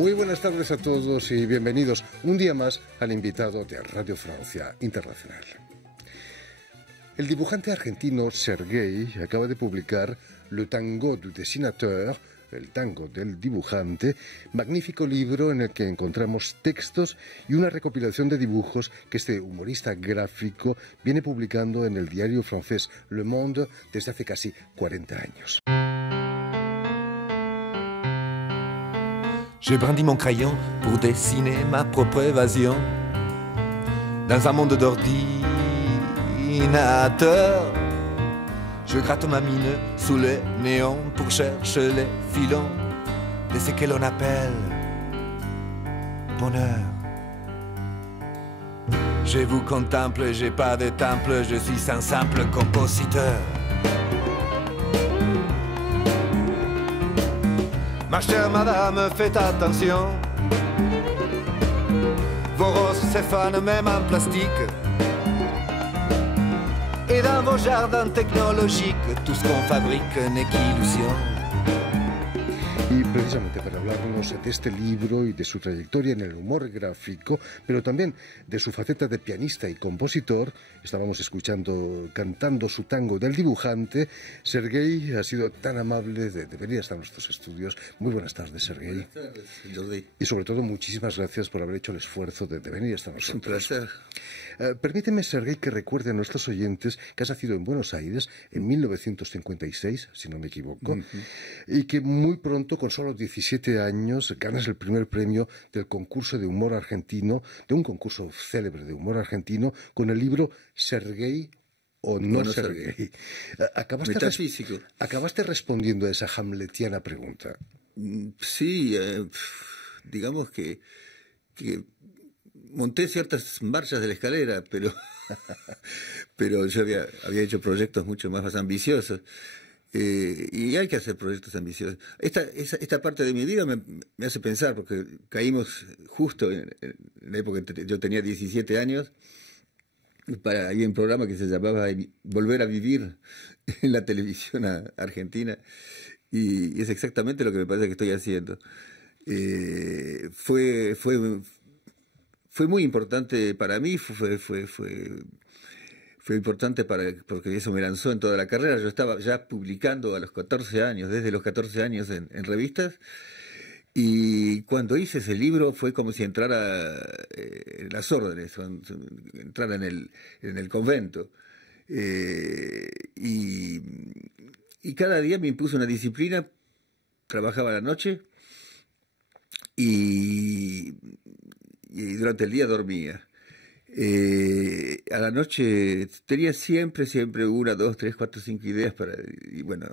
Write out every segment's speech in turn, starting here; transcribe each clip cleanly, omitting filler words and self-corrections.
Muy buenas tardes a todos y bienvenidos un día más al invitado de Radio Francia Internacional. El dibujante argentino Serguei acaba de publicar Le Tango du Dessinateur, el tango del dibujante, magnífico libro en el que encontramos textos y una recopilación de dibujos que este humorista gráfico viene publicando en el diario francés Le Monde desde hace casi 40 años. J'ai brandi mon crayon pour dessiner ma propre évasion dans un monde d'ordinateur. Je gratte ma mine sous les néons pour chercher les filons de ce que l'on appelle bonheur. Je vous contemple, j'ai pas de temple, je suis un simple compositeur. Ma chère madame, faites attention. Vos roses s'effanent même en plastique. Et dans vos jardins technologiques, tout ce qu'on fabrique n'est qu'illusion. Y precisamente para hablarnos de este libro y de su trayectoria en el humor gráfico, pero también de su faceta de pianista y compositor, estábamos escuchando, cantando su tango del dibujante. Serguei ha sido tan amable de venir hasta nuestros estudios. Muy buenas tardes, Serguei. Buenas tardes, Jordi. Y sobre todo, muchísimas gracias por haber hecho el esfuerzo de venir hasta nosotros. Un placer. Permíteme, Serguei, que recuerde a nuestros oyentes que has nacido en Buenos Aires en 1956, si no me equivoco, y que muy pronto, con solo 17 años, ganas el primer premio del concurso de humor argentino, de un concurso célebre de humor argentino, con el libro Serguei o no Serguei. Acabaste respondiendo a esa hamletiana pregunta. Sí, digamos que monté ciertas marchas de la escalera, pero yo había hecho proyectos mucho más ambiciosos. Y hay que hacer proyectos ambiciosos. Esta parte de mi vida me hace pensar, porque caímos justo en la época en que yo tenía 17 años, había un programa que se llamaba Volver a Vivir en la televisión argentina, y es exactamente lo que me parece que estoy haciendo. Fue muy importante para mí, fue importante porque eso me lanzó en toda la carrera. Yo estaba ya publicando a los 14 años, desde los 14 años en revistas, y cuando hice ese libro fue como si entrara en las órdenes, entrara en el convento. Y cada día me impuso una disciplina, trabajaba a la noche y durante el día dormía. A la noche tenía siempre 1, 2, 3, 4, 5 ideas y bueno,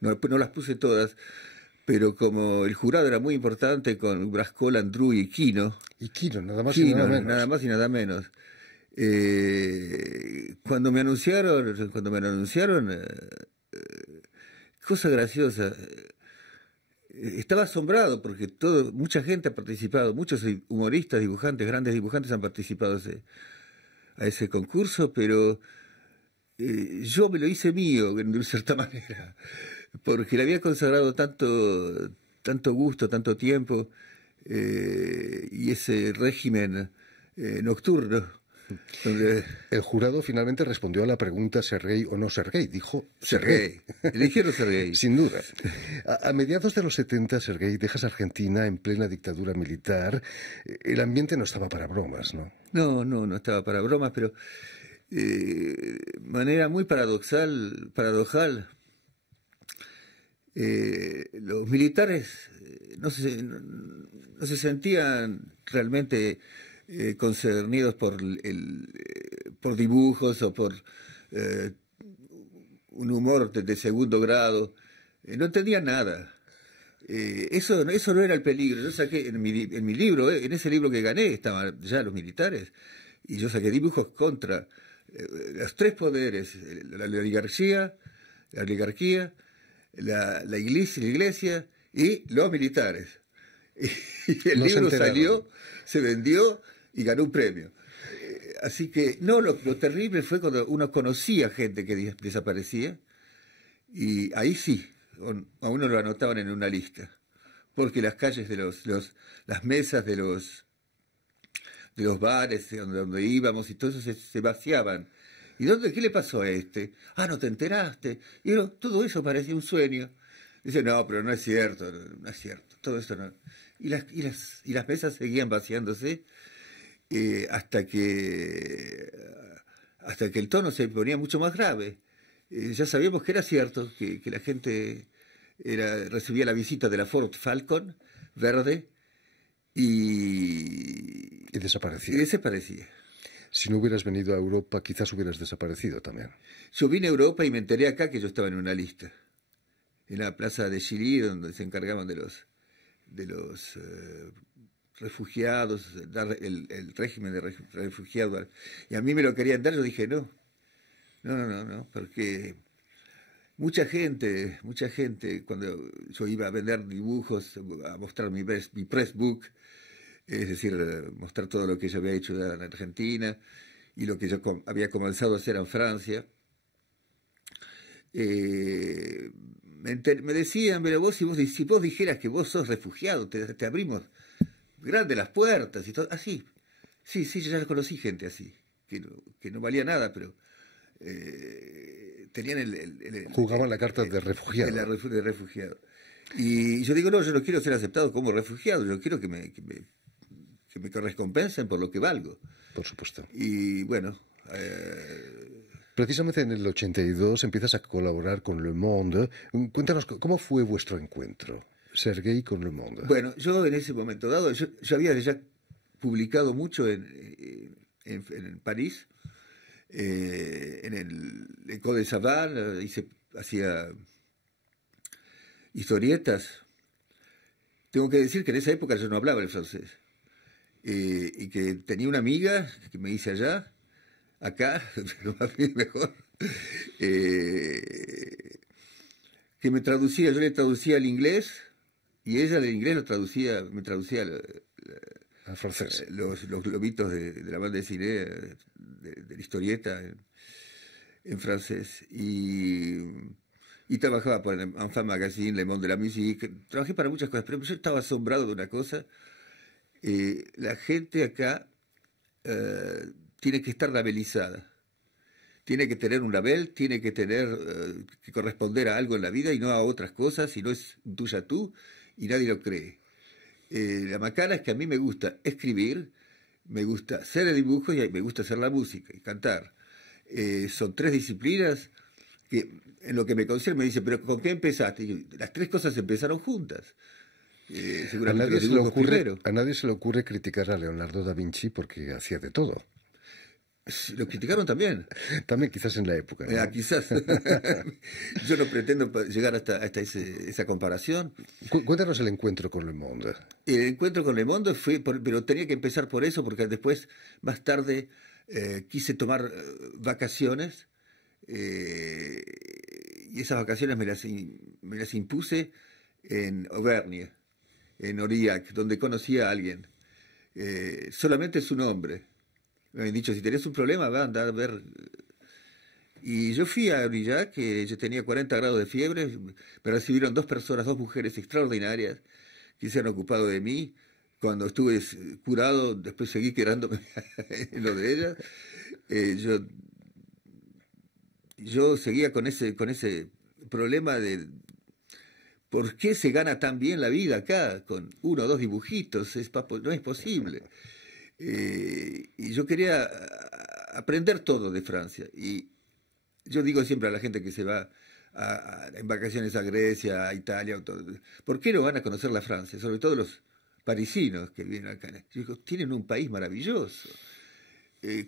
no las puse todas, pero como el jurado era muy importante con Brascol, Andrew y Quino, nada más y nada menos. Cuando me anunciaron, cosa graciosa, estaba asombrado porque mucha gente ha participado, muchos humoristas, dibujantes, grandes dibujantes han participado a ese concurso, pero yo me lo hice mío, de cierta manera, porque le había consagrado tanto gusto, tanto tiempo, y ese régimen nocturno. El jurado finalmente respondió a la pregunta Serguei o no Serguei. Dijo Serguei. Eligieron Serguei. Sin duda. A mediados de los 70, Serguei, dejas Argentina en plena dictadura militar. El ambiente no estaba para bromas, ¿no? No estaba para bromas, pero de manera muy paradojal, los militares no se sentían realmente concernidos por dibujos o por un humor de segundo grado. No entendían nada. Eso no era el peligro. Yo saqué en mi libro, en ese libro que gané, estaban ya los militares, y yo saqué dibujos contra los tres poderes: la oligarquía, la iglesia y los militares. Y el libro salió, se vendió y ganó un premio. Así que, lo terrible fue cuando uno conocía gente que desaparecía, y ahí sí, a uno lo anotaban en una lista. porque las calles de las mesas de los bares donde íbamos y todo eso se vaciaban. ¿Y qué le pasó a este? Ah, ¿no te enteraste? Y todo eso parecía un sueño. Dice, no, pero no es cierto, no es cierto, todo eso no. Y las mesas seguían vaciándose hasta que el tono se ponía mucho más grave. Ya sabíamos que era cierto, que la gente recibía la visita de la Ford Falcon verde y desaparecía. Y desaparecía. Si no hubieras venido a Europa, quizás hubieras desaparecido también. Yo vine a Europa y me enteré acá que yo estaba en una lista, en la plaza de Chilly, donde se encargaban de los refugiados, dar el régimen de refugiados. Y a mí me lo querían dar, yo dije no, porque mucha gente, cuando yo iba a vender dibujos, a mostrar mi press book, es decir, mostrar todo lo que yo había hecho en Argentina y lo que yo había comenzado a hacer en Francia, me decían, pero si vos dijeras que vos sos refugiado, te abrimos grandes las puertas y todo, así. Sí, yo ya conocí gente así, que no valía nada, pero tenían jugaban la carta de refugiado. De refugiado. Y yo digo, no, yo no quiero ser aceptado como refugiado, yo quiero que me recompensen por lo que valgo. Por supuesto. Y bueno... Precisamente en el 82 empiezas a colaborar con Le Monde. Cuéntanos, ¿cómo fue vuestro encuentro, Sergueï, con Le Monde? Bueno, yo en ese momento dado, yo había ya publicado mucho en París, en el École de Savane, hacía historietas. Tengo que decir que en esa época yo no hablaba el francés. Y que tenía una amiga que me hice acá, pero más bien mejor, que me traducía, yo le traducía al inglés, y ella del inglés me traducía al francés. Los globitos de la banda de cine, de la historieta en francés. Y trabajaba para Enfant Magazine, Le Monde de la Musique, trabajé para muchas cosas, pero yo estaba asombrado de una cosa. La gente acá tiene que estar labelizada, tiene que tener un label, tiene que tener que corresponder a algo en la vida y no a otras cosas, y no es tuya tú, y nadie lo cree. La macana es que a mí me gusta escribir, me gusta hacer el dibujo y me gusta hacer la música y cantar. Son tres disciplinas que en lo que me concierne me dice, pero ¿con qué empezaste? Y las tres cosas empezaron juntas. A nadie se le ocurre criticar a Leonardo da Vinci porque hacía de todo. Lo criticaron también. También quizás en la época, ¿no? Quizás. Yo no pretendo llegar hasta esa comparación. Cuéntanos el encuentro con Le Monde. El encuentro con Le Monde pero tenía que empezar por eso, porque después, más tarde, quise tomar vacaciones, y esas vacaciones me las impuse en Auvergne, en Aurillac, donde conocí a alguien. Solamente su nombre. Me habían dicho, si tenés un problema, va a andar a ver. Y yo fui a Aurillac, que yo tenía 40 grados de fiebre, me recibieron dos mujeres extraordinarias, que se han ocupado de mí. Cuando estuve curado, después seguí quedándome en lo de ellas. Yo seguía con ese problema de ¿por qué se gana tan bien la vida acá con uno o dos dibujitos? No es posible. Y yo quería aprender todo de Francia. Y yo digo siempre a la gente que se va en vacaciones a Grecia, a Italia, ¿por qué no van a conocer la Francia? Sobre todo los parisinos que vienen acá. Yo digo, tienen un país maravilloso,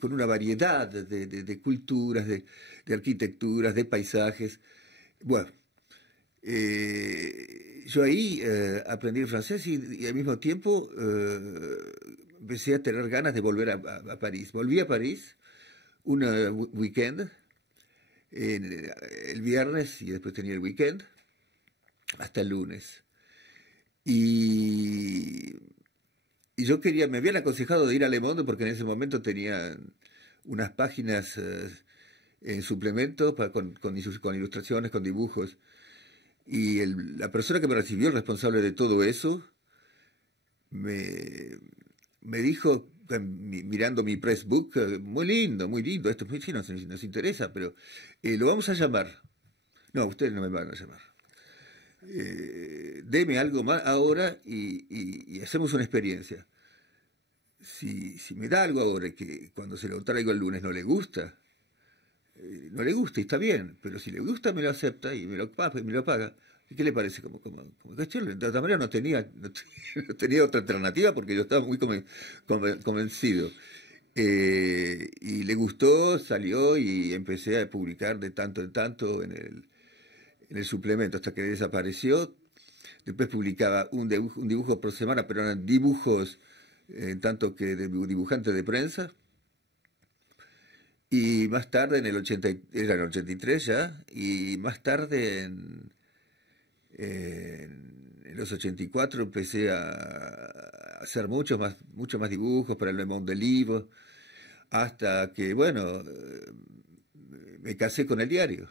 con una variedad de culturas, de arquitecturas, de paisajes. Bueno, yo ahí aprendí el francés y al mismo tiempo empecé a tener ganas de volver a París. Volví a París un weekend, el viernes, y después tenía el weekend, hasta el lunes. Y yo me habían aconsejado de ir a Le Monde porque en ese momento tenía unas páginas en suplemento con ilustraciones, con dibujos. Y la persona que me recibió, el responsable de todo eso, me dijo, mirando mi pressbook, muy lindo, esto sí nos interesa, pero lo vamos a llamar. No, ustedes no me van a llamar. Deme algo más ahora y hacemos una experiencia. Si me da algo ahora que cuando se lo traigo el lunes no le gusta y está bien, pero si le gusta me lo acepta y me lo paga. ¿Qué le parece? Como de todas maneras no tenía otra alternativa porque yo estaba muy convencido. Y le gustó, salió y empecé a publicar de tanto en tanto en el suplemento hasta que desapareció. Después publicaba un dibujo por semana, pero eran dibujos en tanto que de dibujante de prensa. Y más tarde, era en el 83 ya, y más tarde en los 84 empecé a hacer muchos más dibujos para el Le Monde Livre, hasta que, bueno, me casé con el diario.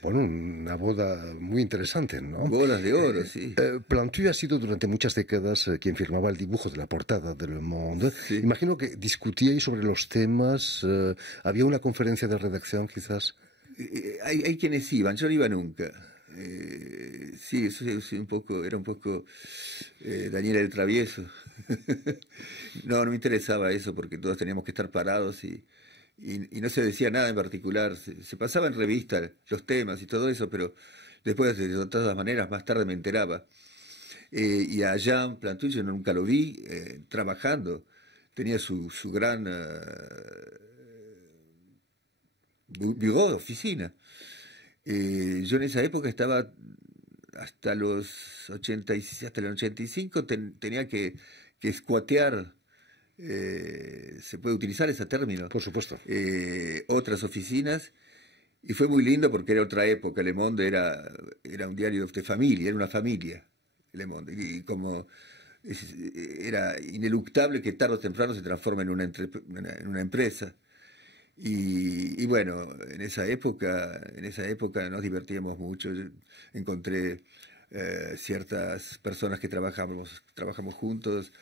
Bueno, una boda muy interesante, ¿no? Bodas de oro, sí. Plantu ha sido durante muchas décadas quien firmaba el dibujo de la portada de Le Monde. Sí. Imagino que discutíais sobre los temas. ¿Había una conferencia de redacción, quizás? Hay quienes iban, yo no iba nunca. Sí, eso era un poco Daniel el Travieso. No me interesaba eso porque todos teníamos que estar parados y no se decía nada en particular. Se pasaba en revista los temas y todo eso, pero después, de todas maneras, más tarde me enteraba. Y a Jean Plantu yo nunca lo vi trabajando. Tenía su gran bureau, oficina. Yo en esa época estaba hasta el 85, tenía que escuatear. Se puede utilizar ese término. Por supuesto. Otras oficinas, y fue muy lindo porque era otra época. Le Monde era un diario de familia, era una familia, Le Monde, y como era ineluctable que tarde o temprano se transforme en una empresa. Y bueno, en esa época nos divertíamos mucho. Yo encontré ciertas personas que trabajamos juntos.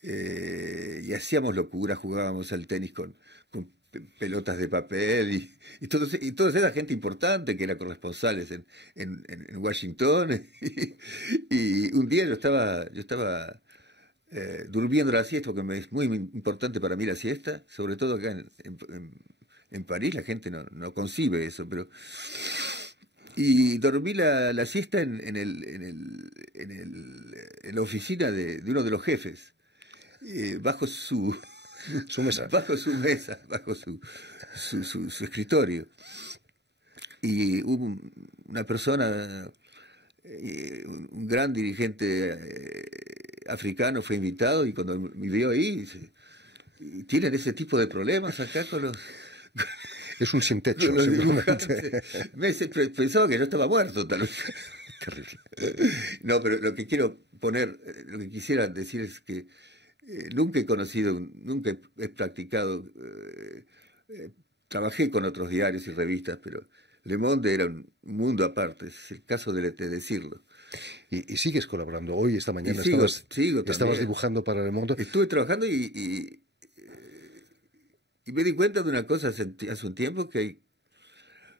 Y hacíamos locuras, jugábamos al tenis con pelotas de papel y todos era gente importante que era corresponsales en Washington. Y un día yo estaba durmiendo la siesta, porque es muy importante para mí la siesta, sobre todo acá en París. La gente no concibe eso, pero... Y dormí la siesta en la oficina de uno de los jefes. Bajo su mesa, bajo su escritorio. Y hubo una persona, un gran dirigente africano fue invitado, y cuando me vio ahí, dice: ¿tienen ese tipo de problemas acá con los... Es un sin techo, seguramente. Pensaba que yo estaba muerto, tal vez. Terrible. No, pero lo que quisiera decir es que nunca he practicado, trabajé con otros diarios y revistas, pero Le Monde era un mundo aparte, es el caso de decirlo. Y sigues colaborando. Hoy, esta mañana, estabas dibujando para Le Monde. Estuve trabajando y me di cuenta de una cosa hace un tiempo que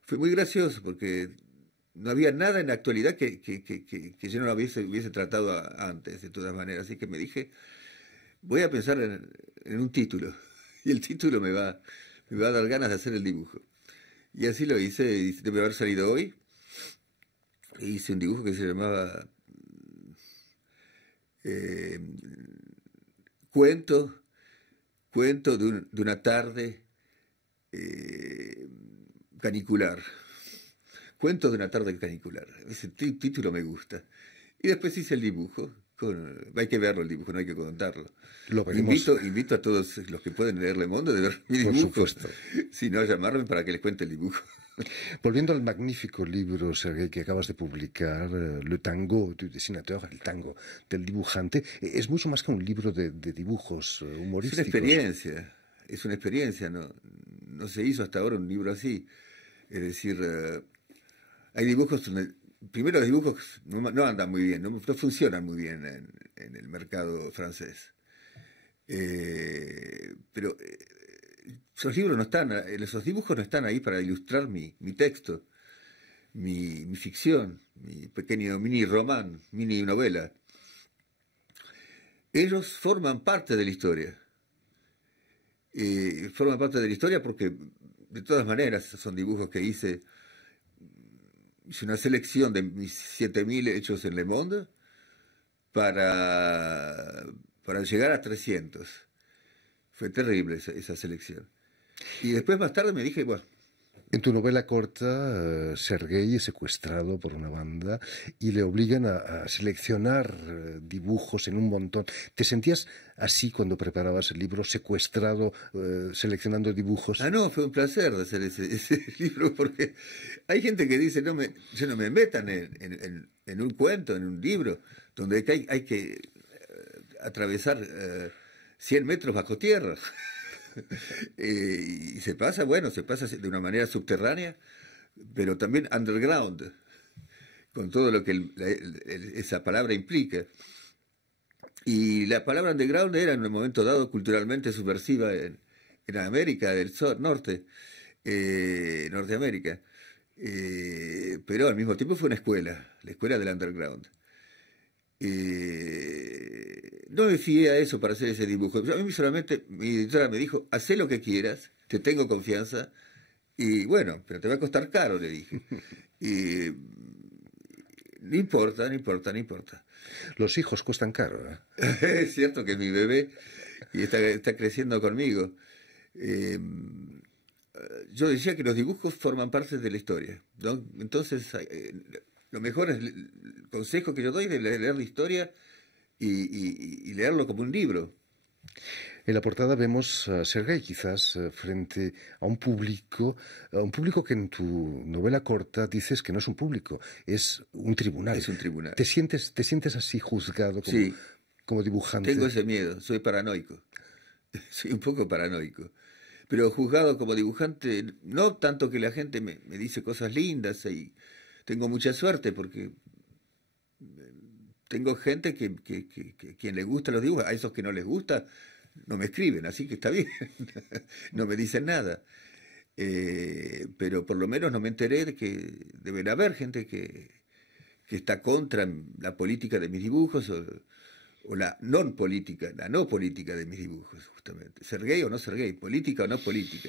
fue muy gracioso, porque no había nada en la actualidad que yo no hubiese tratado antes, de todas maneras. Así que me dije, voy a pensar en un título, y el título me va a dar ganas de hacer el dibujo. Y así lo hice, y debe haber salido hoy. Hice un dibujo que se llamaba Cuento de una tarde canicular. Cuento de una tarde canicular. Ese título me gusta. Y después hice el dibujo. Hay que verlo el dibujo, no hay que contarlo. Lo veremos. Invito a todos los que pueden leer Le Monde de ver mi dibujo. Por supuesto. Si no, llamarme para que les cuente el dibujo. Volviendo al magnífico libro, Serguei, que acabas de publicar, Le Tango du Dessinateur, el tango del dibujante, es mucho más que un libro de dibujos humorísticos. Es una experiencia, no se hizo hasta ahora un libro así. Es decir, hay dibujos donde primero los dibujos no andan muy bien, no funcionan muy bien en el mercado francés. Pero esos libros no están, esos dibujos no están ahí para ilustrar mi texto, mi ficción, mi pequeño mini román, mini novela. Ellos forman parte de la historia. Forman parte de la historia porque, de todas maneras, son dibujos que hice una selección de mis 7000 hechos en Le Monde para llegar a 300. Fue terrible esa selección. Y después, más tarde, me dije, bueno... En tu novela corta, Sergei es secuestrado por una banda y le obligan a seleccionar dibujos en un montón. ¿Te sentías así cuando preparabas el libro, secuestrado, seleccionando dibujos? Ah, no, fue un placer hacer ese libro, porque hay gente que dice, no me metan en un cuento, en un libro, donde hay que atravesar 100 metros bajo tierra. Y se pasa de una manera subterránea, pero también underground, con todo lo que esa palabra implica. Y la palabra underground era en un momento dado culturalmente subversiva en América del Norte, Norteamérica. Pero al mismo tiempo fue una escuela, la escuela del underground. No me fié a eso para hacer ese dibujo. A mí solamente mi editora me dijo, haz lo que quieras, te tengo confianza, y bueno, pero te va a costar caro, le dije. Y no importa. Los hijos cuestan caro, ¿eh? Es cierto que es mi bebé y está creciendo conmigo. Yo decía que los dibujos forman parte de la historia, ¿no? Entonces, lo mejor es el consejo que yo doy de leer la historia y leerlo como un libro. En la portada vemos a Sergei quizás frente a un público que en tu novela corta dices que no es un público, es un tribunal. Es un tribunal. ¿Te sientes así juzgado como dibujante? Tengo ese miedo, soy paranoico. Soy un poco paranoico. Pero juzgado como dibujante, no tanto que la gente me dice cosas lindas y tengo mucha suerte porque tengo gente que quien le gusta los dibujos, a esos que no les gusta, no me escriben, así que está bien, no me dicen nada. Pero por lo menos no me enteré de que deben haber gente que está contra la política de mis dibujos o la no política de mis dibujos, justamente. Ser gay o no ser gay, política o no política.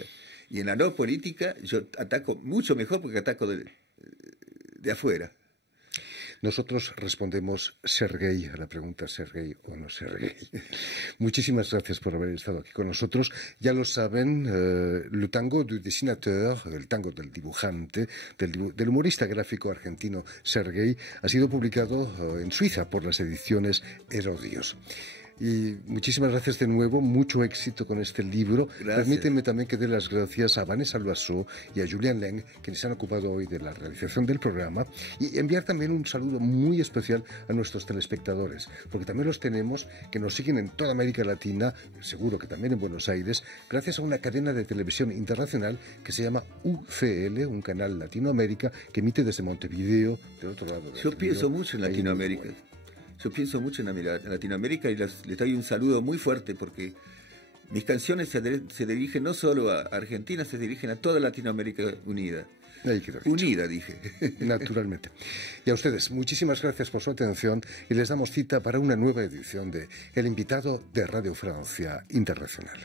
Y en la no política yo ataco mucho mejor porque ataco de afuera. Nosotros respondemos ser gay a la pregunta ser gay o no ser gay. Muchísimas gracias por haber estado aquí con nosotros. Ya lo saben, Le Tango du Dessinateur, el tango del dibujante, del humorista gráfico argentino Sergei, ha sido publicado en Suiza por las ediciones Herodios. Y muchísimas gracias de nuevo, mucho éxito con este libro. Gracias. Permítanme también que dé las gracias a Vanessa Loiseau y a Julian Leng, quienes se han ocupado hoy de la realización del programa, y enviar también un saludo muy especial a nuestros telespectadores, porque también los tenemos que nos siguen en toda América Latina, seguro que también en Buenos Aires, gracias a una cadena de televisión internacional que se llama UCL, un canal Latinoamérica que emite desde Montevideo, del otro lado del Yo río. pienso mucho en Latinoamérica. Yo pienso mucho en Latinoamérica y les doy un saludo muy fuerte porque mis canciones se dirigen no solo a Argentina, se dirigen a toda Latinoamérica unida. Ahí quedó dicho. Unida, dije. Naturalmente. Y a ustedes, muchísimas gracias por su atención y les damos cita para una nueva edición de El Invitado de Radio Francia Internacional.